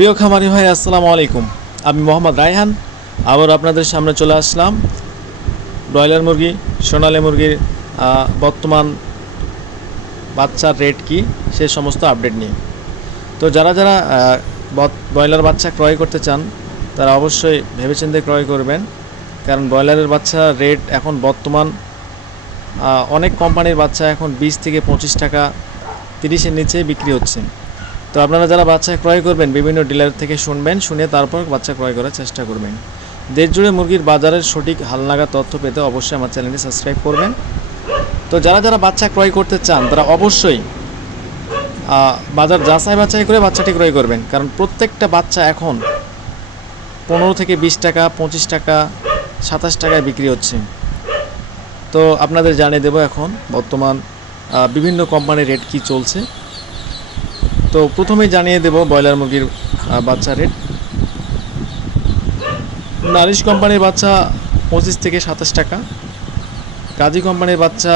প্রিয় খামারি ভাই, আসসালামু আলাইকুম। আমি মোহাম্মদ রায়হান। আবার আপনাদের সামনে চলে আসলাম ব্রয়লার মুরগি, সোনালী মুরগির বর্তমান বাচ্চার রেট কি, সে সমস্ত আপডেট নিয়ে। তো যারা যারা ব্রয়লার বাচ্চা ক্রয় করতে চান, তারা অবশ্যই ভেবেচিন্তে ক্রয় করবেন। কারণ ব্রয়লারের বাচ্চা রেট এখন বর্তমান অনেক কোম্পানির বাচ্চা এখন বিশ থেকে পঁচিশ টাকা, তিরিশের নিচে বিক্রি হচ্ছে। তো আপনারা যারা বাচ্চা ক্রয় করবেন, বিভিন্ন ডিলার থেকে শুনবেন, শুনে তারপর বাচ্চা ক্রয় করার চেষ্টা করবেন। দেশ জুড়ে মুরগির বাজারের সঠিক হালনাগা তথ্য পেতে অবশ্যই আমার চ্যানেলটি সাবস্ক্রাইব করবেন। তো যারা যারা বাচ্চা ক্রয় করতে চান, তারা অবশ্যই বাজার যাচাই বাছাই করে বাচ্চাটি ক্রয় করবেন। কারণ প্রত্যেকটা বাচ্চা এখন পনেরো থেকে বিশ টাকা, পঁচিশ টাকা, সাতাশ টাকায় বিক্রি হচ্ছে। তো আপনাদের জানিয়ে দেবো এখন বর্তমান বিভিন্ন কোম্পানির রেট কি চলছে। তো প্রথমেই জানিয়ে দেব ব্রয়লার মুরগির বাচ্চা রেট নারিশ কোম্পানির বাচ্চা পঁচিশ থেকে সাতাশ টাকা। কাজী কোম্পানির বাচ্চা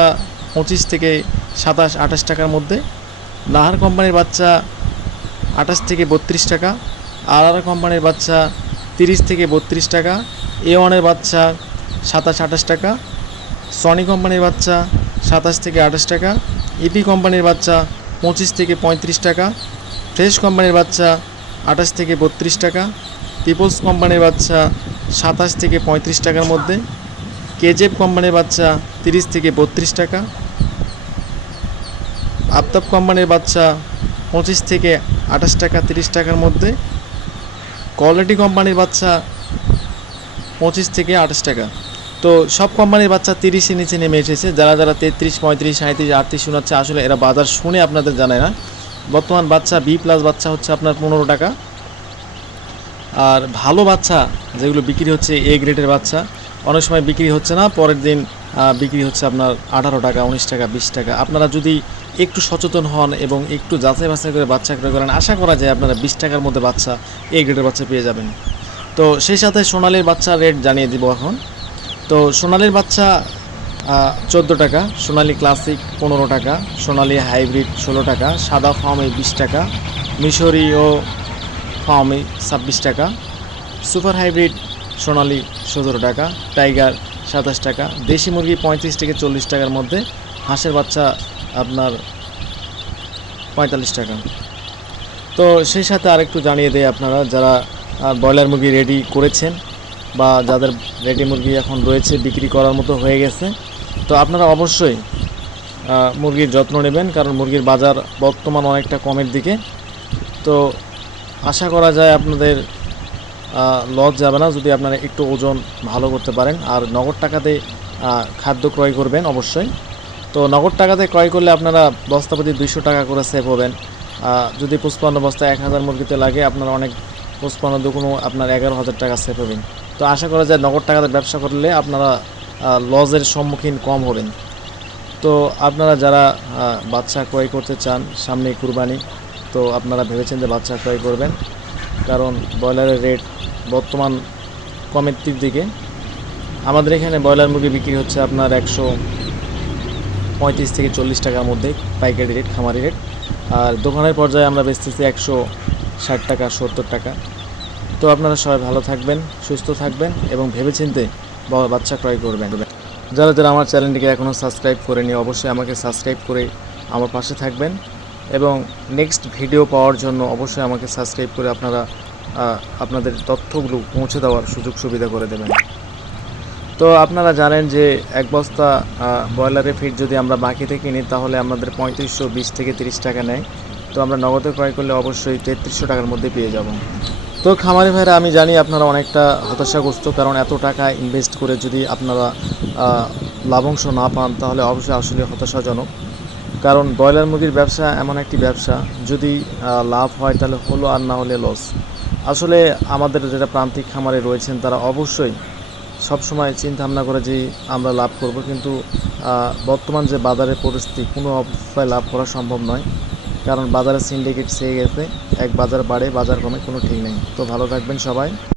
পঁচিশ থেকে সাতাশ, আঠাশ টাকার মধ্যে। নাহার কোম্পানির বাচ্চা আঠাশ থেকে বত্রিশ টাকা। আরারা কোম্পানির বাচ্চা তিরিশ থেকে বত্রিশ টাকা। এ ওয়ানের বাচ্চা সাতাশ, আঠাশ টাকা। সনি কোম্পানির বাচ্চা সাতাশ থেকে আঠাশ টাকা। ইপি কোম্পানির বাচ্চা পঁচিশ থেকে পঁয়ত্রিশ টাকা। ফ্রেশ কোম্পানির বাচ্চা আঠাশ থেকে বত্রিশ টাকা। পিপলস কোম্পানির বাচ্চা সাতাশ থেকে পঁয়ত্রিশ টাকার মধ্যে। কেজেপ কোম্পানির বাচ্চা তিরিশ থেকে বত্রিশ টাকা। আফতাব কোম্পানির বাচ্চা পঁচিশ থেকে আঠাশ টাকা তিরিশ টাকার মধ্যে। কোয়ালিটি কোম্পানির বাচ্চা পঁচিশ থেকে আঠাশ টাকা। তো সব কোম্পানির বাচ্চা তিরিশের নিচে নেমে এসেছে। যারা যারা তেত্রিশ, পঁয়ত্রিশ সাঁত্রিশ আটত্রিশ শোনাচ্ছে, আসলে এরা বাজার শুনে আপনাদের জানায় না। বর্তমান বাচ্চা বি প্লাস বাচ্চা হচ্ছে আপনার পনেরো টাকা। আর ভালো বাচ্চা যেগুলো বিক্রি হচ্ছে এ গ্রেডের বাচ্চা, অনেক সময় বিক্রি হচ্ছে না, পরের দিন বিক্রি হচ্ছে আপনার আঠারো টাকা, উনিশ টাকা, বিশ টাকা। আপনারা যদি একটু সচেতন হন এবং একটু যাচাই বাছাই করে বাচ্চা ক্রয় করেন, আশা করা যায় আপনারা বিশ টাকার মধ্যে বাচ্চা এ গ্রেডের বাচ্চা পেয়ে যাবেন। তো সেই সাথে সোনালির বাচ্চা রেট জানিয়ে দিব এখন। তো সোনালির বাচ্চা চোদ্দ টাকা, সোনালি ক্লাসিক পনেরো টাকা, সোনালি হাইব্রিড ষোলো টাকা, সাদা ফার্মে বিশ টাকা, মিশরি ও ফার্মে ছাব্বিশ টাকা, সুপার হাইব্রিড সোনালি সতেরো টাকা, টাইগার সাতাশ টাকা, দেশি মুরগি পঁয়ত্রিশ থেকে চল্লিশ টাকার মধ্যে, হাঁসের বাচ্চা আপনার পঁয়তাল্লিশ টাকা। তো সেই সাথে আরেকটু জানিয়ে দেয় আপনারা, যারা ব্রয়লার মুরগি রেডি করেছেন বা যাদের রেডি মুরগি এখন রয়েছে, বিক্রি করার মতো হয়ে গেছে। তো আপনারা অবশ্যই মুরগির যত্ন নেবেন, কারণ মুরগির বাজার বর্তমান অনেকটা কমের দিকে। তো আশা করা যায় আপনাদের লস যাবে না। যদি আপনারা একটু ওজন ভালো করতে পারেন, আর নগদ টাকাতে খাদ্য ক্রয় করবেন অবশ্যই। তো নগদ টাকাতে ক্রয় করলে আপনারা বস্তাপতি দুইশো টাকা করে সেভ হবেন। যদি পুষ্পান্ন বস্তা এক হাজার মুরগিতে লাগে, আপনারা অনেক পুষ্পান্ন দুগুণ আপনার এগারো হাজার টাকা সেভ হবেন। তো আশা করা যায় নগদ টাকাতে ব্যবসা করলে আপনারা লজের সম্মুখীন কম হবেন। তো আপনারা যারা বাচ্চা ক্রয় করতে চান সামনে কুরবানি, তো আপনারা ভেবেছেন যে বাচ্চা ক্রয় করবেন। কারণ ব্রয়লারের রেট বর্তমান কমের দিকে। আমাদের এখানে ব্রয়লার মুরগি বিক্রি হচ্ছে আপনার একশো পঁয়ত্রিশ থেকে চল্লিশ টাকার মধ্যে, পাইকারি রেট খামারি রেট আর দোকানের পর্যায়ে আমরা বেচতেছি একশো ষাট টাকা, সত্তর টাকা। তো আপনারা সবাই ভালো থাকবেন, সুস্থ থাকবেন এবং ভেবেচিন্তে বাচ্চা ক্রয় করবেন। যারা যারা আমার চ্যানেলটিকে এখনও সাবস্ক্রাইব করেনি, অবশ্যই আমাকে সাবস্ক্রাইব করে আমার পাশে থাকবেন এবং নেক্সট ভিডিও পাওয়ার জন্য অবশ্যই আমাকে সাবস্ক্রাইব করে আপনারা আপনাদের তথ্যগুলো পৌঁছে দেওয়ার সুযোগ সুবিধা করে দেবেন। তো আপনারা জানেন যে এক বস্তা ব্রয়লারের ফিট যদি আমরা বাকিতে কিনি তাহলে আমাদের পঁয়ত্রিশশো বিশ থেকে তিরিশ টাকা নেয়। তো আমরা নগদে ক্রয় করলে অবশ্যই তেত্রিশশো টাকার মধ্যে পেয়ে যাব। তো খামারি ভাইরা, আমি জানি আপনারা অনেকটা হতাশাগ্রস্ত, কারণ এত টাকা ইনভেস্ট করে যদি আপনারা লাভাংশ না পান, তাহলে অবশ্যই আসলে হতাশাজনক। কারণ ব্রয়লার মুরগির ব্যবসা এমন একটি ব্যবসা, যদি লাভ হয় তাহলে হলো আর না হলে লস আসলে আমাদের যারা প্রান্তিক খামারে রয়েছেন, তারা অবশ্যই সবসময় ভাবনা করে যে আমরা লাভ করব, কিন্তু বর্তমান যে বাজারের পরিস্থিতি, কোনো অবস্থায় লাভ করা সম্ভব নয়। কারণ বাজারে সিন্ডিকেট চেয়ে গেছে, এক বাজার বাড়ে, বাজার কমে, কোনো ঠিক নেই। তো ভালো থাকবেন সবাই।